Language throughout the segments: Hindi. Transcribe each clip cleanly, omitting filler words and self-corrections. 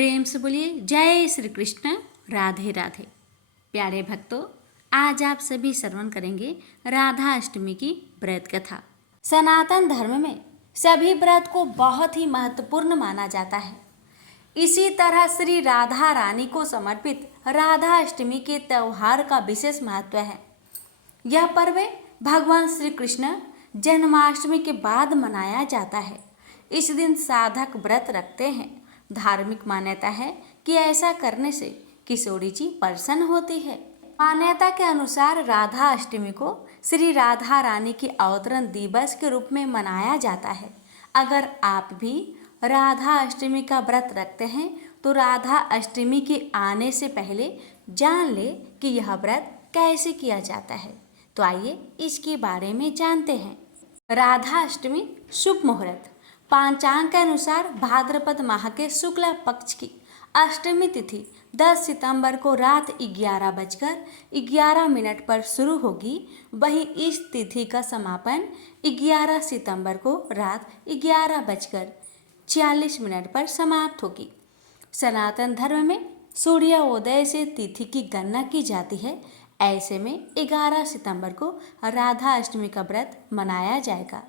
प्रेम से बोलिए जय श्री कृष्ण। राधे राधे। प्यारे भक्तों, आज आप सभी श्रवण करेंगे राधा अष्टमी की व्रत कथा। सनातन धर्म में सभी व्रत को बहुत ही महत्वपूर्ण माना जाता है। इसी तरह श्री राधा रानी को समर्पित राधा अष्टमी के त्यौहार का विशेष महत्व है। यह पर्व भगवान श्री कृष्ण जन्माष्टमी के बाद मनाया जाता है। इस दिन साधक व्रत रखते हैं। धार्मिक मान्यता है कि ऐसा करने से किशोरी जी प्रसन्न होती है। मान्यता के अनुसार राधा अष्टमी को श्री राधा रानी के अवतरण दिवस के रूप में मनाया जाता है। अगर आप भी राधा अष्टमी का व्रत रखते हैं तो राधा अष्टमी के आने से पहले जान ले कि यह व्रत कैसे किया जाता है। तो आइए इसके बारे में जानते हैं। राधा अष्टमी शुभ मुहूर्त। पांचांग के अनुसार भाद्रपद माह के शुक्ला पक्ष की अष्टमी तिथि 10 सितंबर को रात 11:11 पर शुरू होगी। वहीं इस तिथि का समापन 11 सितंबर को रात 11:46 पर समाप्त होगी। सनातन धर्म में सूर्योदय से तिथि की गणना की जाती है। ऐसे में 11 सितंबर को राधा अष्टमी का व्रत मनाया जाएगा।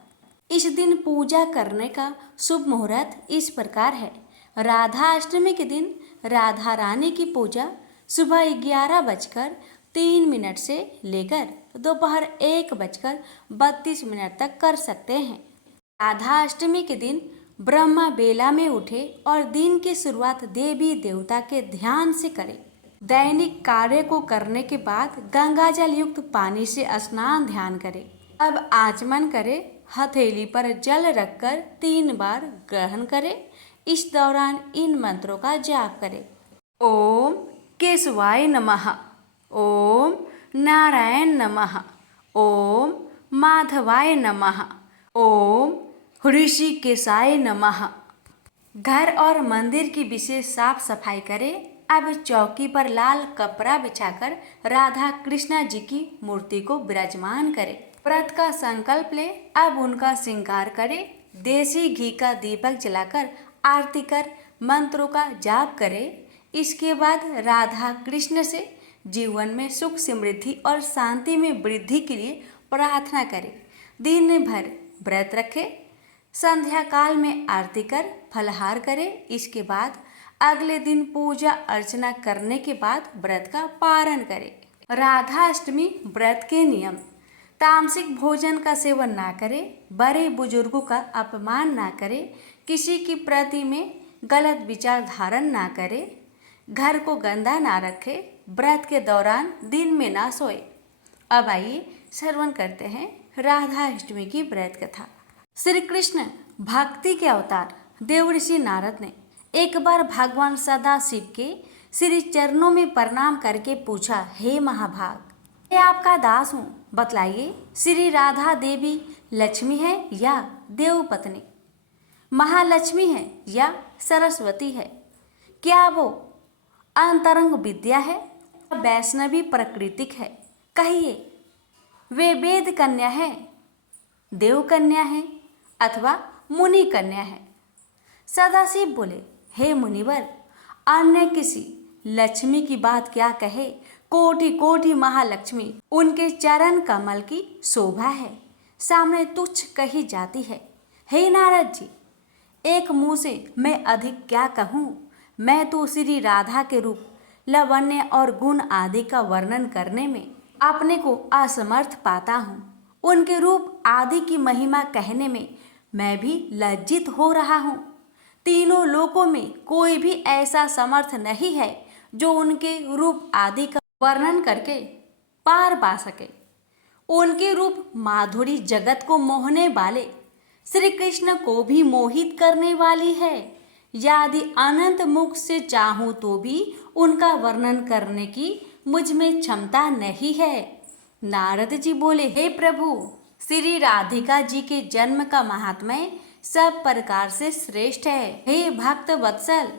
इस दिन पूजा करने का शुभ मुहूर्त इस प्रकार है। राधा अष्टमी के दिन राधा रानी की पूजा सुबह 11:03 से लेकर दोपहर 1:32 तक कर सकते हैं। राधा अष्टमी के दिन ब्रह्मा बेला में उठे और दिन की शुरुआत देवी देवता के ध्यान से करें। दैनिक कार्य को करने के बाद गंगा जल युक्त पानी से स्नान ध्यान करें। अब आचमन करें। हथेली पर जल रखकर 3 बार ग्रहण करें। इस दौरान इन मंत्रों का जाप करें। ओम केशवाय नमः, ओम नारायण नमः, ओम माधवाय नमः, ओम ऋषिकेशाय नमः। घर और मंदिर की विशेष साफ सफाई करें। अब चौकी पर लाल कपड़ा बिछाकर राधा कृष्णा जी की मूर्ति को विराजमान करें। व्रत का संकल्प ले। अब उनका श्रृंगार करें। देसी घी का दीपक जलाकर आरती कर मंत्रों का जाप करें। इसके बाद राधा कृष्ण से जीवन में सुख समृद्धि और शांति में वृद्धि के लिए प्रार्थना करें। दिन भर व्रत रखें। संध्या काल में आरती कर फलाहार करें। इसके बाद अगले दिन पूजा अर्चना करने के बाद व्रत का पारण करें। राधा अष्टमी व्रत के नियम। तामसिक भोजन का सेवन ना करें। बड़े बुजुर्गों का अपमान ना करें। किसी की प्रति में गलत विचार धारण ना करें। घर को गंदा ना रखें। व्रत के दौरान दिन में ना सोए। अब आइए श्रवण करते हैं राधा अष्टमी की व्रत कथा। श्री कृष्ण भक्ति के अवतार देवर्षि नारद ने एक बार भगवान सदाशिव के श्री चरणों में प्रणाम करके पूछा, हे महाभाग, मैं आपका दास हूँ। बतलाइए, श्री राधा देवी लक्ष्मी है या देव पत्नी, महालक्ष्मी है या सरस्वती है? क्या वो अंतरंग विद्या है, वैष्णवी प्राकृतिक है? कहिए, वे वेद कन्या है, देव कन्या है अथवा मुनि कन्या है? सदाशिव बोले, हे मुनिवर, अन्य किसी लक्ष्मी की बात क्या कहे। कोटि कोटि महालक्ष्मी उनके चरण कमल की शोभा है, सामने तुच्छ कही जाती है। हे नारद जी, एक मुंह से मैं अधिक क्या कहूँ। मैं तो श्री राधा के रूप, लावण्य और गुण आदि का वर्णन करने में अपने को असमर्थ पाता हूँ। उनके रूप आदि की महिमा कहने में मैं भी लज्जित हो रहा हूँ। तीनों लोकों में कोई भी ऐसा समर्थ नहीं है जो उनके रूप आदि का वर्णन करके पार पा सके। उनके रूप माधुरी जगत को मोहने वाले श्री कृष्ण को भी मोहित करने वाली है। यदि अनंत मुख से चाहूँ तो भी उनका वर्णन करने की मुझ में क्षमता नहीं है। नारद जी बोले, हे प्रभु, श्री राधिका जी के जन्म का महात्म्य सब प्रकार से श्रेष्ठ है। हे भक्त वत्सल,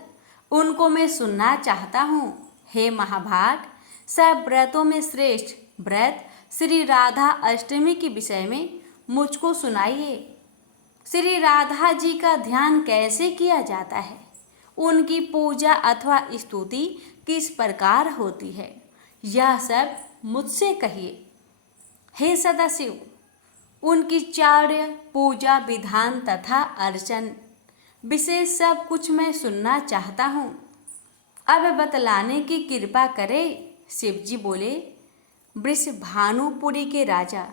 उनको मैं सुनना चाहता हूँ। हे महाभाग, सब व्रतों में श्रेष्ठ व्रत श्री राधा अष्टमी के विषय में मुझको सुनाइए। श्री राधा जी का ध्यान कैसे किया जाता है, उनकी पूजा अथवा स्तुति किस प्रकार होती है, यह सब मुझसे कहिए। हे सदाशिव, उनकी चार्य पूजा विधान तथा अर्चन विशेष सब कुछ मैं सुनना चाहता हूँ। अब बतलाने की कृपा करे। शिव जी बोले, वृषभानुपुरी के राजा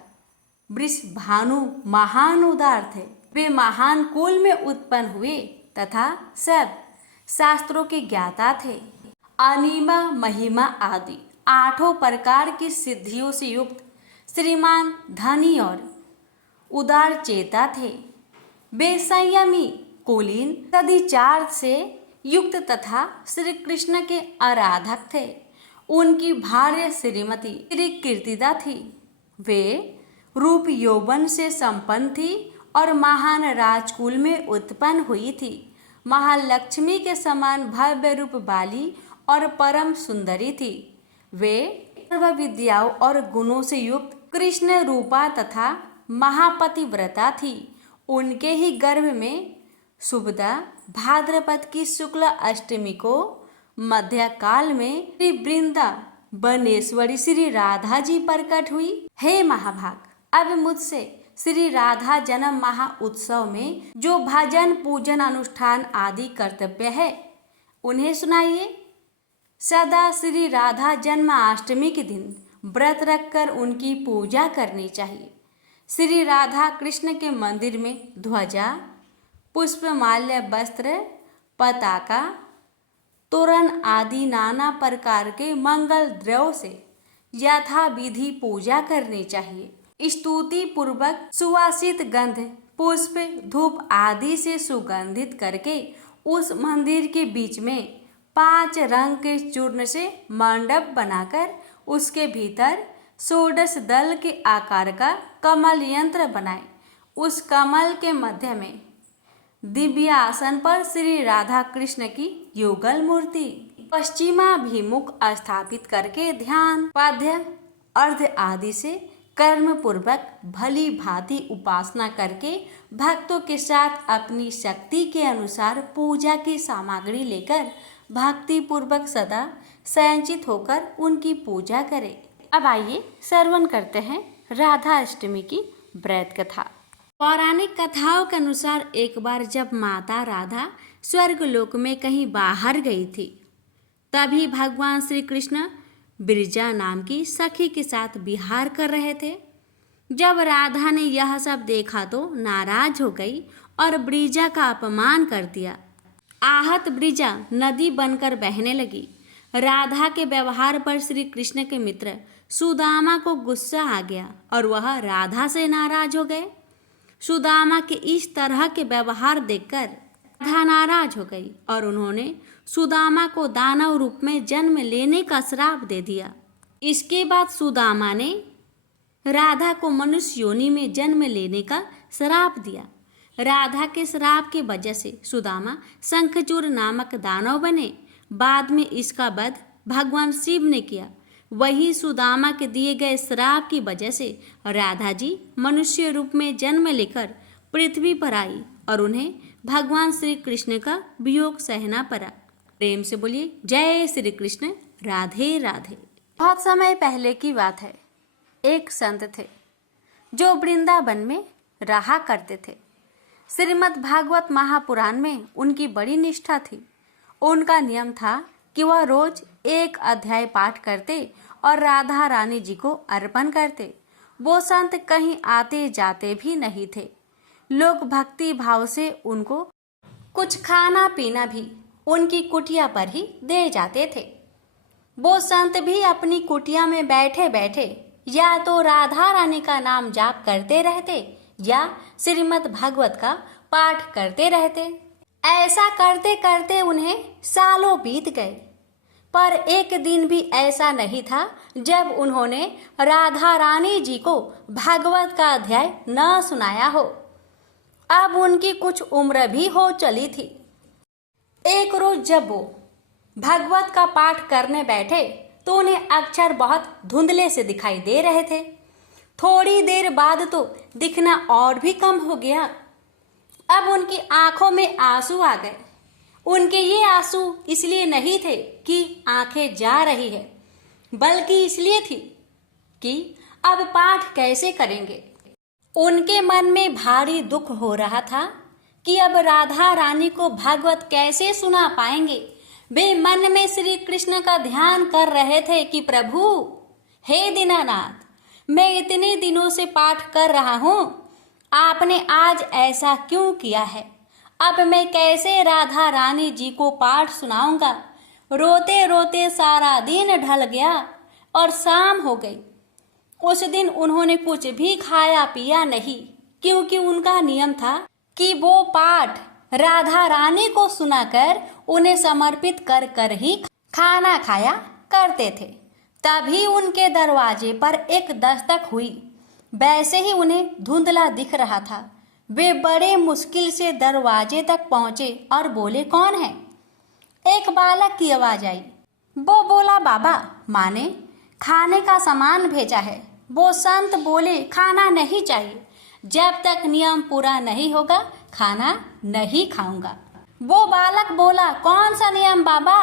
वृषभानु महान उदार थे। वे महान कुल में उत्पन्न हुए तथा सब शास्त्रों के ज्ञाता थे। अनिमा महिमा आदि 8 प्रकार की सिद्धियों से युक्त श्रीमान धनी और उदार चेता थे। वे संयमी, कुलीन, सदाचार से युक्त तथा श्री कृष्ण के आराधक थे। उनकी भार्य श्रीमती श्री कीर्तिदा थी। वे रूप यौवन से संपन्न थी और महान राजकुल में उत्पन्न हुई थी। महालक्ष्मी के समान भव्य रूप वाली और परम सुंदरी थी। वे सर्व विद्याओं और गुणों से युक्त कृष्ण रूपा तथा महापतिव्रता थी। उनके ही गर्भ में शुभदा भाद्रपद की शुक्ल अष्टमी को मध्यकाल में श्री वृंदा बनेश्वरी श्री राधा जी प्रकट हुई। हे महाभाग, अब मुझसे श्री राधा जन्म महा उत्सव में जो भजन पूजन अनुष्ठान आदि कर्तव्य है उन्हें सुनाइए। सदा श्री राधा जन्माष्टमी के दिन व्रत रखकर उनकी पूजा करनी चाहिए। श्री राधा कृष्ण के मंदिर में ध्वजा, पुष्पमाल्य, वस्त्र, पताका, तोरण आदि नाना प्रकार के मंगल द्रव्य से यथाविधि पूजा करनी चाहिए। स्तुति पूर्वक सुवासित गंध, पुष्प, धूप आदि से सुगंधित करके उस मंदिर के बीच में 5 रंग के चूर्ण से मंडप बनाकर उसके भीतर 16 दल के आकार का कमल यंत्र बनाए। उस कमल के मध्य में दिव्य आसन पर श्री राधा कृष्ण की युगल मूर्ति पश्चिमाभिमुख स्थापित करके ध्यान, पाद्य, अर्घ्य आदि से कर्म पूर्वक भली भांति उपासना करके भक्तों के साथ अपनी शक्ति के अनुसार पूजा की सामग्री लेकर भक्ति पूर्वक सदा संचित होकर उनकी पूजा करें। अब आइए श्रवण करते हैं राधा अष्टमी की व्रत कथा। पौराणिक कथाओं के अनुसार एक बार जब माता राधा स्वर्गलोक में कहीं बाहर गई थी, तभी भगवान श्री कृष्ण बिरजा नाम की सखी के साथ विहार कर रहे थे। जब राधा ने यह सब देखा तो नाराज हो गई और ब्रिजा का अपमान कर दिया। आहत ब्रिजा नदी बनकर बहने लगी। राधा के व्यवहार पर श्री कृष्ण के मित्र सुदामा को गुस्सा आ गया और वह राधा से नाराज हो गए। सुदामा के इस तरह के व्यवहार देखकर राधा नाराज हो गई और उन्होंने सुदामा को दानव रूप में जन्म लेने का श्राप दे दिया। इसके बाद सुदामा ने राधा को मनुष्य योनि में जन्म लेने का श्राप दिया। राधा के श्राप की वजह से सुदामा शंखचूड़ नामक दानव बने। बाद में इसका वध भगवान शिव ने किया। वही सुदामा के दिए गए श्राप की वजह से राधा जी मनुष्य रूप में जन्म लेकर पृथ्वी पर आई और उन्हें भगवान श्री कृष्ण का वियोग सहना पड़ा। प्रेम से बोलिए जय श्री कृष्ण, राधे राधे। बहुत समय पहले की बात है। एक संत थे जो वृंदावन में रहा करते थे। श्रीमद् भागवत महापुराण में उनकी बड़ी निष्ठा थी। उनका नियम था कि वह रोज 1 अध्याय पाठ करते और राधा रानी जी को अर्पण करते। वो संत कहीं आते जाते भी नहीं थे। लोग भक्ति भाव से उनको कुछ खाना पीना भी उनकी कुटिया पर ही दे जाते थे। वो संत भी अपनी कुटिया में बैठे बैठे या तो राधा रानी का नाम जाप करते रहते या श्रीमद् भागवत का पाठ करते रहते। ऐसा करते करते उन्हें सालों बीत गए, पर एक दिन भी ऐसा नहीं था जब उन्होंने राधा रानी जी को भागवत का अध्याय न सुनाया हो। अब उनकी कुछ उम्र भी हो चली थी। एक रोज जब वो भागवत का पाठ करने बैठे तो उन्हें अक्षर बहुत धुंधले से दिखाई दे रहे थे। थोड़ी देर बाद तो दिखना और भी कम हो गया। अब उनकी आंखों में आंसू आ गए। उनके ये आंसू इसलिए नहीं थे कि आंखें जा रही है, बल्कि इसलिए थी कि अब पाठ कैसे करेंगे। उनके मन में भारी दुख हो रहा था कि अब राधा रानी को भागवत कैसे सुना पाएंगे। वे मन में श्री कृष्ण का ध्यान कर रहे थे कि प्रभु, हे दीनानाथ, मैं इतने दिनों से पाठ कर रहा हूँ, आपने आज ऐसा क्यों किया है। अब मैं कैसे राधा रानी जी को पाठ सुनाऊंगा। रोते रोते सारा दिन ढल गया और शाम हो गई। उस दिन उन्होंने कुछ भी खाया पिया नहीं, क्योंकि उनका नियम था कि वो पाठ राधा रानी को सुनाकर उन्हें समर्पित कर कर ही खाना खाया करते थे। तभी उनके दरवाजे पर एक दस्तक हुई। वैसे ही उन्हें धुंधला दिख रहा था। वे बड़े मुश्किल से दरवाजे तक पहुंचे और बोले, कौन है। एक बालक की आवाज आई। वो बोला, बाबा, माँ ने खाने का सामान भेजा है। वो संत बोले, खाना नहीं चाहिए, जब तक नियम पूरा नहीं होगा खाना नहीं खाऊंगा। वो बालक बोला, कौन सा नियम बाबा।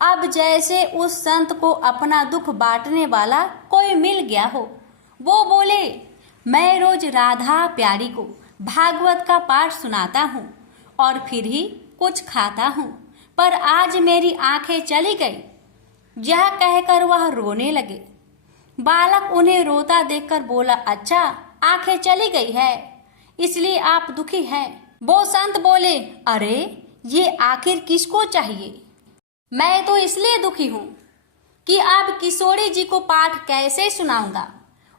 अब जैसे उस संत को अपना दुख बांटने वाला कोई मिल गया हो। वो बोले, मैं रोज राधा प्यारी को भागवत का पाठ सुनाता हूँ और फिर ही कुछ खाता हूँ, पर आज मेरी आंखें चली गई। यह कहकर वह रोने लगे। बालक उन्हें रोता देखकर बोला, अच्छा, आंखें चली गई है, इसलिए आप दुखी हैं। वो संत बोले, अरे ये आखिर किसको चाहिए। मैं तो इसलिए दुखी हूँ कि अब किशोरी जी को पाठ कैसे सुनाऊंगा।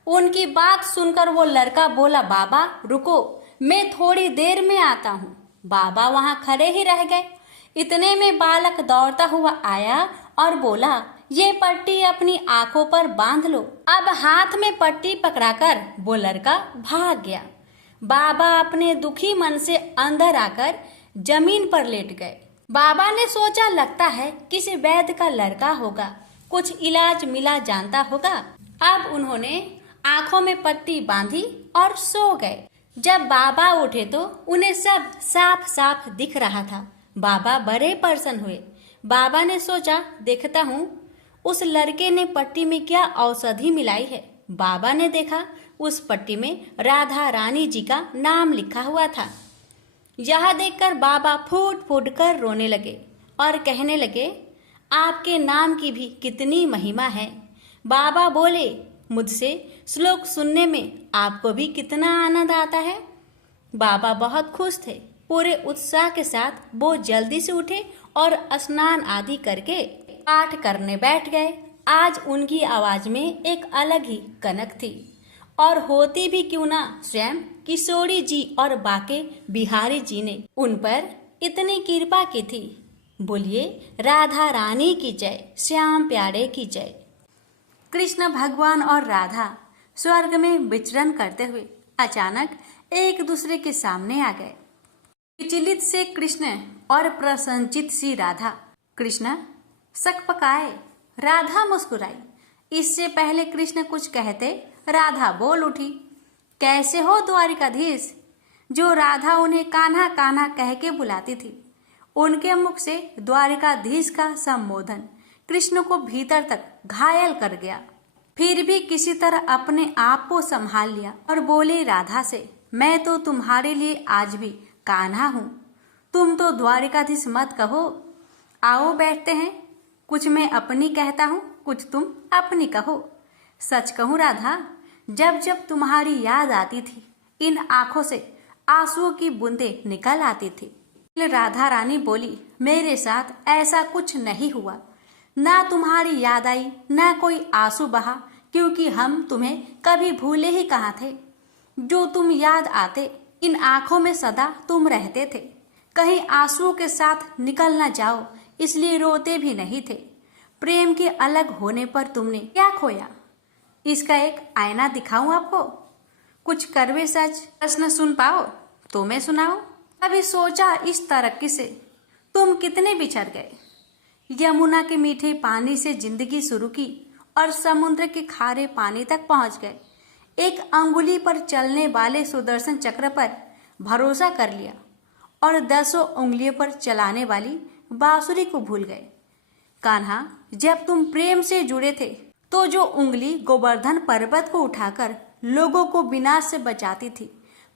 उनकी बात सुनकर वो लड़का बोला, बाबा रुको, मैं थोड़ी देर में आता हूँ। बाबा वहाँ खड़े ही रह गए। इतने में बालक दौड़ता हुआ आया और बोला, ये पट्टी अपनी आंखों पर बांध लो। अब हाथ में पट्टी पकड़ाकर वो लड़का भाग गया। बाबा अपने दुखी मन से अंदर आकर जमीन पर लेट गए। बाबा ने सोचा, लगता है किसी वैद्य का लड़का होगा, कुछ इलाज मिला जानता होगा। अब उन्होंने आंखों में पट्टी बांधी और सो गए। जब बाबा उठे तो उन्हें सब साफ साफ दिख रहा था। बाबा बड़े प्रसन्न हुए। बाबा ने सोचा, देखता हूँ उस लड़के ने पट्टी में क्या औषधि मिलाई है। बाबा ने देखा उस पट्टी में राधा रानी जी का नाम लिखा हुआ था। यह देखकर बाबा फूट फूट कर रोने लगे और कहने लगे, आपके नाम की भी कितनी महिमा है। बाबा बोले, मुझसे श्लोक सुनने में आपको भी कितना आनंद आता है। बाबा बहुत खुश थे। पूरे उत्साह के साथ वो जल्दी से उठे और स्नान आदि करके पाठ करने बैठ गए। आज उनकी आवाज में एक अलग ही कनक थी, और होती भी क्यों ना स्वयं किशोरी जी और बाके बिहारी जी ने उन पर इतनी कृपा की थी। बोलिए राधा रानी की जय, श्याम प्यारे की जय। कृष्ण भगवान और राधा स्वर्ग में विचरण करते हुए अचानक एक दूसरे के सामने आ गए। विचलित से कृष्ण और प्रसन्नचित सी राधा। कृष्ण सकपकाए, राधा मुस्कुराई। इससे पहले कृष्ण कुछ कहते, राधा बोल उठी, कैसे हो द्वारिकाधीश। जो राधा उन्हें कान्हा कान्हा कह के बुलाती थी, उनके मुख से द्वारिकाधीश का संबोधन कृष्ण को भीतर तक घायल कर गया। फिर भी किसी तरह अपने आप को संभाल लिया और बोले राधा से, मैं तो तुम्हारे लिए आज भी कान्हा हूँ, तुम तो द्वारिकाधीश मत कहो। आओ बैठते हैं, कुछ मैं अपनी कहता हूँ, कुछ तुम अपनी कहो। सच कहूँ राधा, जब जब तुम्हारी याद आती थी, इन आंखों से आंसुओं की बूंदें निकल आती थी। राधा रानी बोली, मेरे साथ ऐसा कुछ नहीं हुआ, ना तुम्हारी याद आई ना कोई आंसू बहा, क्योंकि हम तुम्हें कभी भूले ही कहाँ थे। जो तुम याद आते, इन आंखों में सदा तुम रहते थे। कहीं आंसुओं के साथ निकल न जाओ, इसलिए रोते भी नहीं थे। प्रेम के अलग होने पर तुमने क्या खोया। इसका एक आईना दिखाऊं आपको, कुछ करवे सच प्रश्न सुन पाओ तो मैं सुनाऊं। अभी सोचा इस तरक्की से तुम कितने बिछड़ गए। यमुना के मीठे पानी से जिंदगी शुरू की और समुद्र के खारे पानी तक पहुंच गए। एक अंगुली पर चलने वाले सुदर्शन चक्र पर भरोसा कर लिया और 10 उंगलियों पर चलाने वाली बांसुरी को भूल गए। कान्हा, जब तुम प्रेम से जुड़े थे तो जो उंगली गोवर्धन पर्वत को उठाकर लोगों को विनाश से बचाती थी,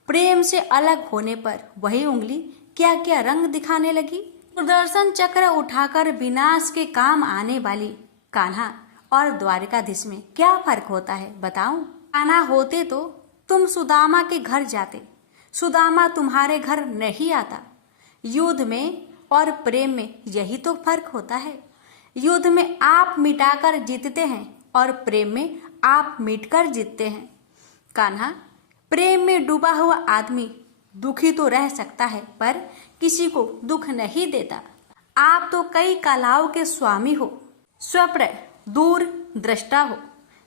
प्रेम से अलग होने पर वही उंगली क्या क्या रंग दिखाने लगी। सुदर्शन चक्र उठाकर विनाश के काम आने वाली कान्हा और द्वारिकाधीश में क्या फर्क होता है बताऊं? कान्हा होते तो तुम सुदामा के घर जाते, सुदामा तुम्हारे घर नहीं आता। युद्ध में और प्रेम में यही तो फर्क होता है। युद्ध में आप मिटाकर जीतते हैं और प्रेम में आप मिटकर जीतते हैं। कान्हा, प्रेम में डूबा हुआ आदमी दुखी तो रह सकता है पर किसी को दुख नहीं देता। आप तो कई कलाओं के स्वामी हो, स्वप्न दूर दृष्टा हो,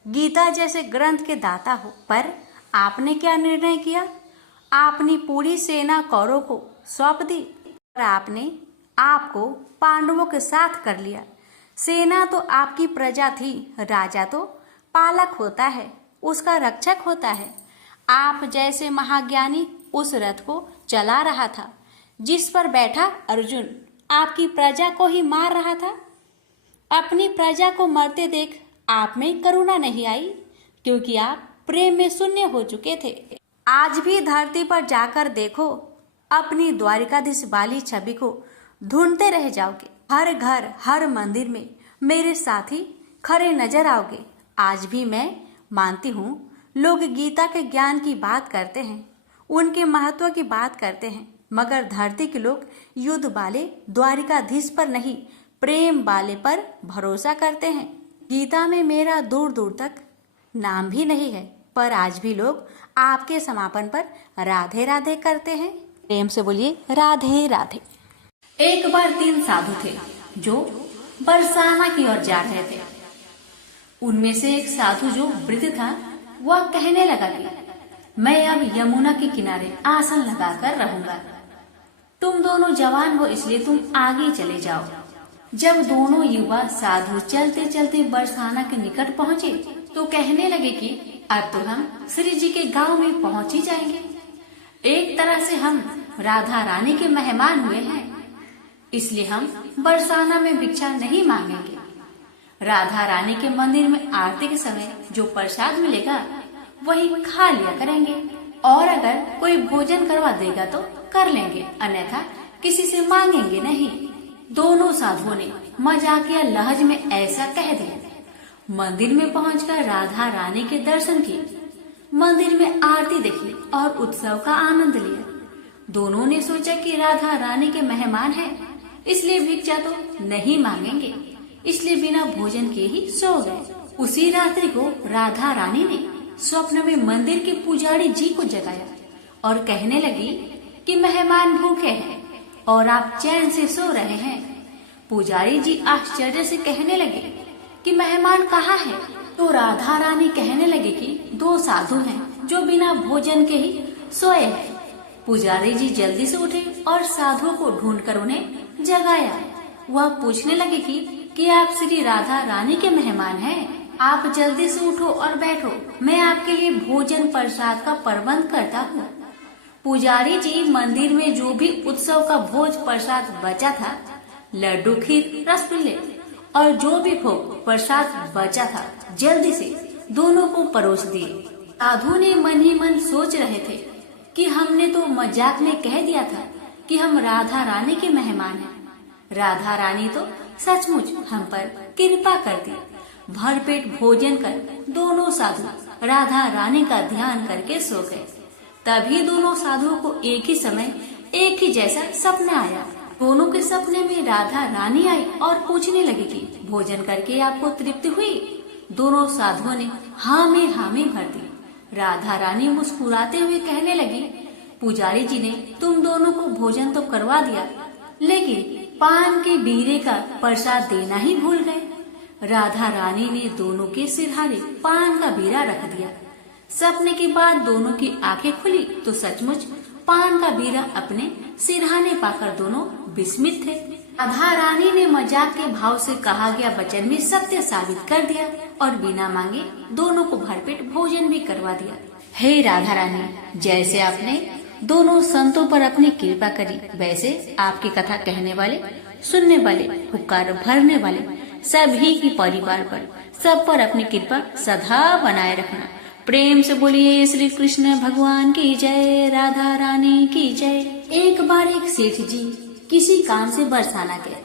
गीता जैसे ग्रंथ के दाता हो, पर आपने क्या निर्णय किया? आपने पूरी सेना कौरवों को सौंप दी और आपने आपको पांडवों के साथ कर लिया। सेना तो आपकी प्रजा थी, राजा तो पालक होता है, उसका रक्षक होता है। आप जैसे महाज्ञानी उस रथ को चला रहा था जिस पर बैठा अर्जुन आपकी प्रजा को ही मार रहा था। अपनी प्रजा को मरते देख आप में करुणा नहीं आई, क्योंकि आप प्रेम में शून्य हो चुके थे। आज भी धरती पर जाकर देखो, अपनी द्वारिकाधीश वाली छवि को ढूंढते रह जाओगे। हर घर हर मंदिर में मेरे साथी खड़े नजर आओगे। आज भी मैं मानती हूँ लोग गीता के ज्ञान की बात करते हैं, उनके महत्व की बात करते हैं, मगर धरती के लोग युद्ध वाले द्वारिकाधीश पर नहीं, प्रेम वाले पर भरोसा करते हैं। गीता में मेरा दूर दूर तक नाम भी नहीं है, पर आज भी लोग आपके समापन पर राधे राधे करते हैं। प्रेम से बोलिए राधे राधे। एक बार 3 साधु थे जो बरसाना की ओर जा रहे थे। उनमें से एक साधु जो वृद्ध था वह कहने लगा कि मैं अब यमुना के किनारे आसन लगाकर रहूंगा। तुम दोनों जवान हो इसलिए तुम आगे चले जाओ। जब दोनों युवा साधु चलते चलते बरसाना के निकट पहुँचे तो कहने लगे कि अब तो हम श्री जी के गांव में पहुँच ही जाएंगे। एक तरह से हम राधा रानी के मेहमान हुए हैं, इसलिए हम बरसाना में भिक्षा नहीं मांगेंगे। राधा रानी के मंदिर में आरती के समय जो प्रसाद मिलेगा वही खा लिया करेंगे, और अगर कोई भोजन करवा देगा तो कर लेंगे, अन्यथा किसी से मांगेंगे नहीं। दोनों साधुओं ने मजाकिया लहज में ऐसा कह दिया। मंदिर में पहुंचकर राधा रानी के दर्शन किए, मंदिर में आरती देखी और उत्सव का आनंद लिया। दोनों ने सोचा कि राधा रानी के मेहमान हैं, इसलिए भिक्षा तो नहीं मांगेंगे, इसलिए बिना भोजन के ही सो गए। उसी रात्रि को राधा रानी ने स्वप्न में मंदिर के पुजारी जी को जगाया और कहने लगी कि मेहमान भूखे हैं और आप चैन से सो रहे हैं। पुजारी जी आश्चर्य से कहने लगे कि मेहमान कहाँ हैं? तो राधा रानी कहने लगे कि 2 साधु हैं जो बिना भोजन के ही सोए हैं। पुजारी जी जल्दी से उठे और साधुओं को ढूंढकर उन्हें जगाया। वह पूछने लगे कि आप श्री राधा रानी के मेहमान हैं? आप जल्दी से उठो और बैठो, मैं आपके लिए भोजन प्रसाद का प्रबंध करता हूँ। पुजारी जी मंदिर में जो भी उत्सव का भोज प्रसाद बचा था, लड्डू, खीर, रसगुल्ले और जो भी भोग प्रसाद बचा था, जल्दी से दोनों को परोस दिए। साधु ने मन ही मन सोच रहे थे कि हमने तो मजाक में कह दिया था कि हम राधा रानी के मेहमान हैं। राधा रानी तो सचमुच हम पर कृपा कर दी। भरपेट भोजन कर दोनों साधु राधा रानी का ध्यान करके सो गए। तभी दोनों साधुओं को एक ही समय एक ही जैसा सपना आया। दोनों के सपने में राधा रानी आई और पूछने लगी कि भोजन करके आपको तृप्ति हुई? दोनों साधुओं ने हाँ में भर दी। राधा रानी मुस्कुराते हुए कहने लगी, पुजारी जी ने तुम दोनों को भोजन तो करवा दिया, लेकिन पान के बीरे का प्रसाद देना ही भूल गए। राधा रानी ने दोनों के सिरहाने पान का बीरा रख दिया। सपने के बाद दोनों की आंखें खुली तो सचमुच पान का बीरा अपने सिरहाने पाकर दोनों विस्मित थे। राधा रानी ने मजाक के भाव से कहा गया वचन में सत्य साबित कर दिया और बिना मांगे दोनों को भरपेट भोजन भी करवा दिया। हे राधा रानी, जैसे आपने दोनों संतों पर अपनी कृपा करी, वैसे आपकी कथा कहने वाले सुनने वाले, पुकार भरने वाले सभी की परिवार पर, सब पर अपनी कृपा सदा बनाए रखना। प्रेम से बोलिए श्री कृष्ण भगवान की जय, राधा रानी की जय। एक बार एक सेठ जी किसी काम से बरसाना गए।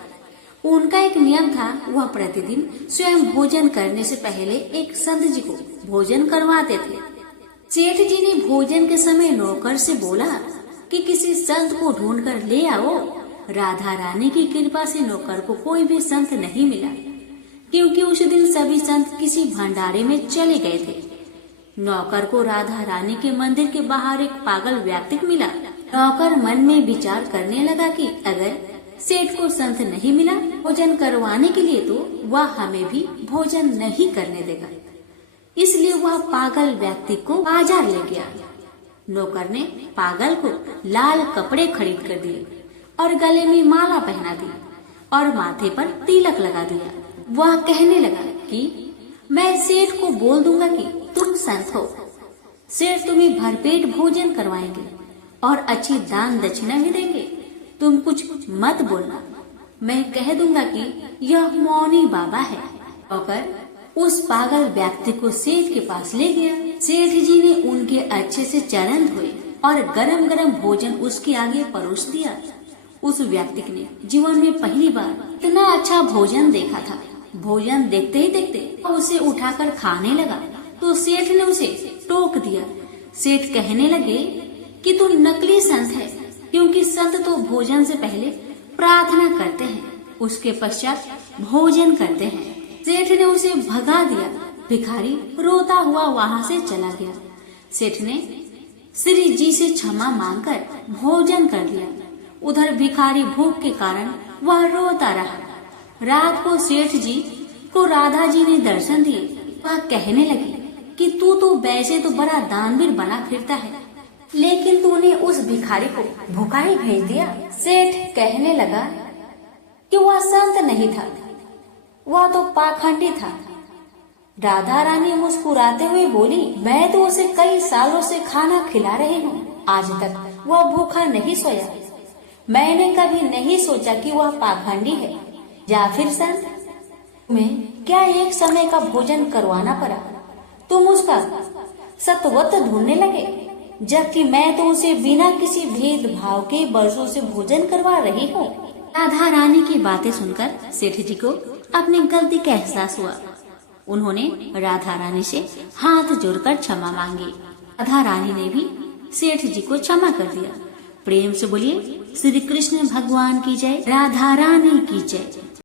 उनका एक नियम था, वह प्रतिदिन स्वयं भोजन करने से पहले एक संत जी को भोजन करवाते थे। सेठ जी ने भोजन के समय नौकर से बोला कि किसी संत को ढूंढ कर ले आओ। राधा रानी की कृपा से नौकर को कोई भी संत नहीं मिला, क्योंकि उस दिन सभी संत किसी भंडारे में चले गए थे। नौकर को राधा रानी के मंदिर के बाहर एक पागल व्यक्ति मिला। नौकर मन में विचार करने लगा कि अगर सेठ को संत नहीं मिला भोजन करवाने के लिए, तो वह हमें भी भोजन नहीं करने देगा। इसलिए वह पागल व्यक्ति को बाजार ले गया। नौकर ने पागल को लाल कपड़े खरीद कर दिए और गले में माला पहना दी और माथे पर तिलक लगा दिया। वह कहने लगा कि मैं सेठ को बोल दूंगा कि तुम संत हो। सेठ तुम्हें भरपेट भोजन करवाएंगे और अच्छी दान दक्षिणा भी देंगे। तुम कुछ मत बोलना, मैं कह दूंगा कि यह मौनी बाबा है। नौकर उस पागल व्यक्ति को सेठ के पास ले गया। सेठ जी ने उनके अच्छे से चरण धोए और गरम गरम भोजन उसके आगे परोस दिया। उस व्यक्ति ने जीवन में पहली बार इतना अच्छा भोजन देखा था। भोजन देखते ही देखते उसे उठाकर खाने लगा तो सेठ ने उसे टोक दिया। सेठ कहने लगे कि तू नकली संत है, क्योंकि संत तो भोजन से पहले प्रार्थना करते हैं, उसके पश्चात भोजन करते हैं। सेठ ने उसे भगा दिया। भिखारी रोता हुआ वहाँ से चला गया। सेठ ने श्री जी से क्षमा मांगकर भोजन कर लिया। उधर भिखारी भूख के कारण वह रोता रहा। रात को सेठ जी को राधा जी ने दर्शन दिए। वह कहने लगी कि तू तो वैसे तो बड़ा दानवीर बना फिरता है, लेकिन तूने उस भिखारी को भूखा ही भेज दिया। सेठ कहने लगा कि वह संत नहीं था, वह तो पाखंडी था। राधा रानी मुस्कुराते हुए बोली, मैं तो उसे कई सालों से खाना खिला रही हूँ, आज तक वह भूखा नहीं सोया। मैंने कभी नहीं सोचा कि वह पाखंडी है या फिर संत। तुम्हें क्या एक समय का भोजन करवाना पड़ा? तुम उसका सत्वत ढूंढने लगे, जबकि मैं तो उसे बिना किसी भेदभाव के वर्षों से भोजन करवा रही हूँ। राधा रानी की बातें सुनकर सेठ जी को अपनी गलती का एहसास हुआ। उन्होंने राधा रानी से हाथ जोड़कर क्षमा मांगी। राधा रानी ने भी सेठ जी को क्षमा कर दिया। प्रेम से बोलिए श्री कृष्ण भगवान की जय, राधा रानी की जय।